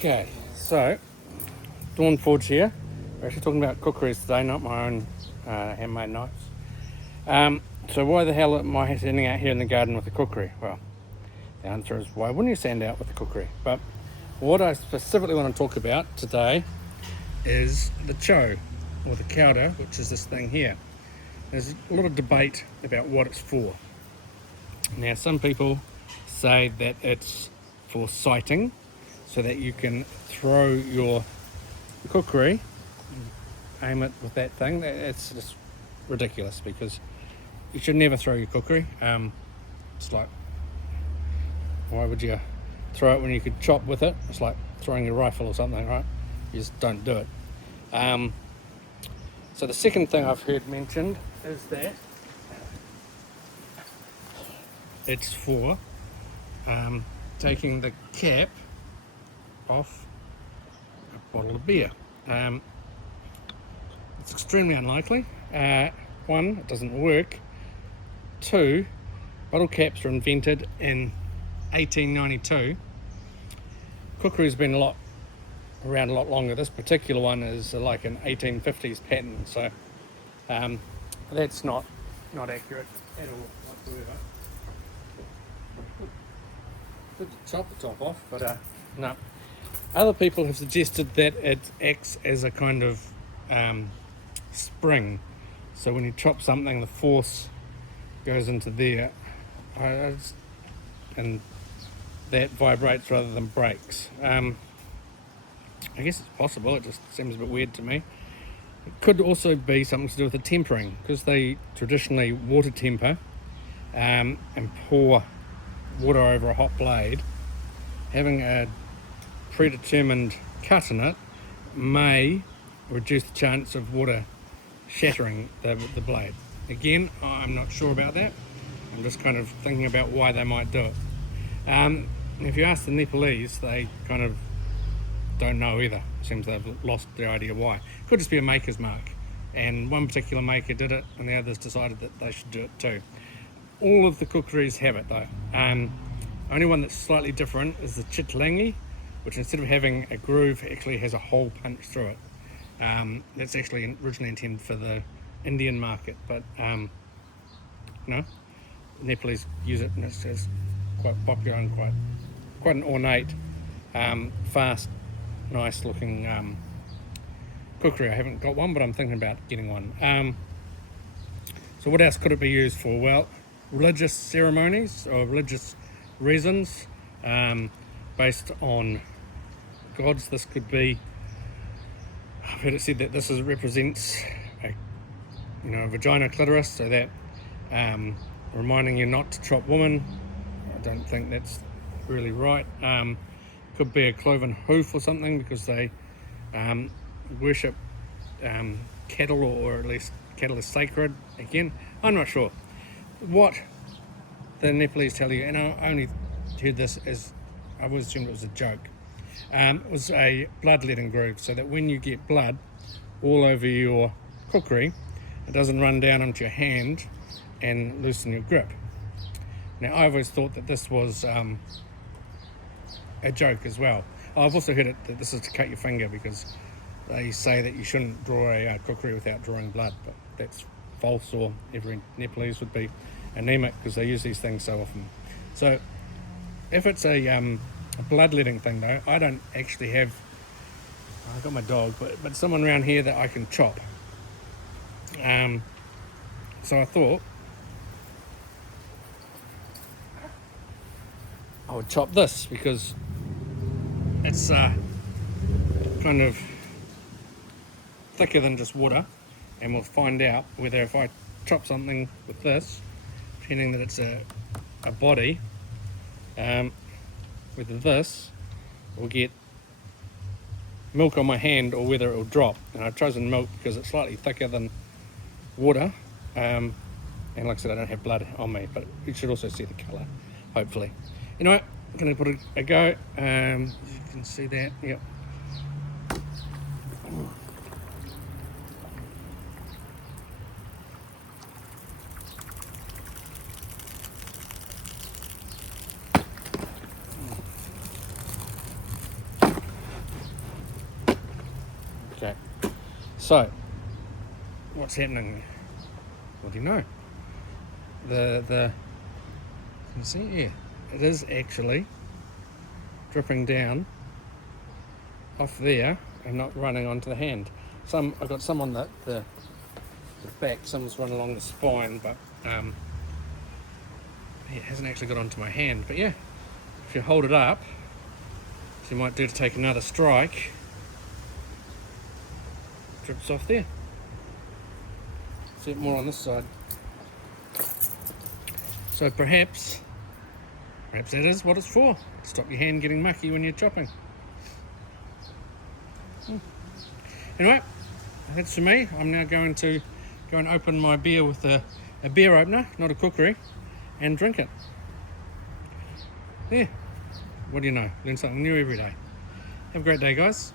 Okay, so Dawn Forge here. We're actually talking about cookeries today, not my own handmade knives. So why the hell am I standing out here in the garden with a cookery? Well, the answer is why wouldn't you stand out with a cookery? But what I specifically want to talk about today is the cho, or the cowder, which is this thing here. There's a lot of debate about what it's for. Now, some people say that it's for sighting, so that you can throw your cookery, aim it with that thing. It's just ridiculous because you should never throw your cookery. It's like, why would you throw it when you could chop with it? It's like throwing your rifle or something, right? You just don't do it. So the second thing I've heard mentioned is that it's for taking the cap off a bottle of beer. It's extremely unlikely. One, it doesn't work. Two, bottle caps were invented in 1892. Cookery's been around a lot longer. This particular one is like an 1850s pattern, so that's not accurate at all whatsoever. Good to chop the top off, but no. Other people have suggested that it acts as a kind of spring, so when you chop something, the force goes into there, and that vibrates rather than breaks. I guess it's possible. It just seems a bit weird to me. It could also be something to do with the tempering, because they traditionally water temper and pour water over a hot blade. Having a predetermined cut in it may reduce the chance of water shattering the blade. Again, I'm not sure about that. I'm just kind of thinking about why they might do it. If you ask the Nepalese, they kind of don't know either. It seems they've lost the idea why. Could just be a maker's mark, and one particular maker did it and the others decided that they should do it too. All of the cookeries have it though. Only one that's slightly different is the chitlangi, which instead of having a groove actually has a hole punched through it. That's actually originally intended for the Indian market, but Nepalese use it, and it's quite popular and quite an ornate, fast, nice looking cookery. I haven't got one, but I'm thinking about getting one. So what else could it be used for? Well, religious ceremonies or religious reasons, based on gods. This could be, I've heard it said that this represents a vagina clitoris, so that reminding you not to chop women. I don't think that's really right. Could be a cloven hoof or something, because they worship cattle, or at least cattle is sacred. Again, I'm not sure. What the Nepalese tell you, and I only heard this as I always assumed it was a joke. It was a bloodletting groove, so that when you get blood all over your cookery, it doesn't run down onto your hand and loosen your grip. Now, I've always thought that this was a joke as well. I've also heard that this is to cut your finger, because they say that you shouldn't draw a cookery without drawing blood, but that's false, or every Nepalese would be anemic because they use these things so often. So if it's a bloodletting thing though, I don't actually have, I've got my dog, but someone around here that I can chop. So I thought I would chop this, because it's kind of thicker than just water, and we'll find out whether if I chop something with this, pretending that it's a body, whether this will get milk on my hand or whether it will drop. And I've chosen milk because it's slightly thicker than water, and like I said, I don't have blood on me, but you should also see the colour, hopefully. Anyway, I'm going to put a go. You can see that, yep. So, what's happening? What do you know? The you see, yeah, it is actually dripping down off there and not running onto the hand. I've got some on the back, some's run along the spine, but it hasn't actually got onto my hand. But yeah, if you hold it up, so you might do to take another strike, drips off there. See it more on this side. So perhaps that is what it's for. Stop your hand getting mucky when you're chopping. Anyway, that's for me. I'm now going to go and open my beer with a beer opener, not a khukuri, and drink it. Yeah, what do you know? Learn something new every day. Have a great day, guys.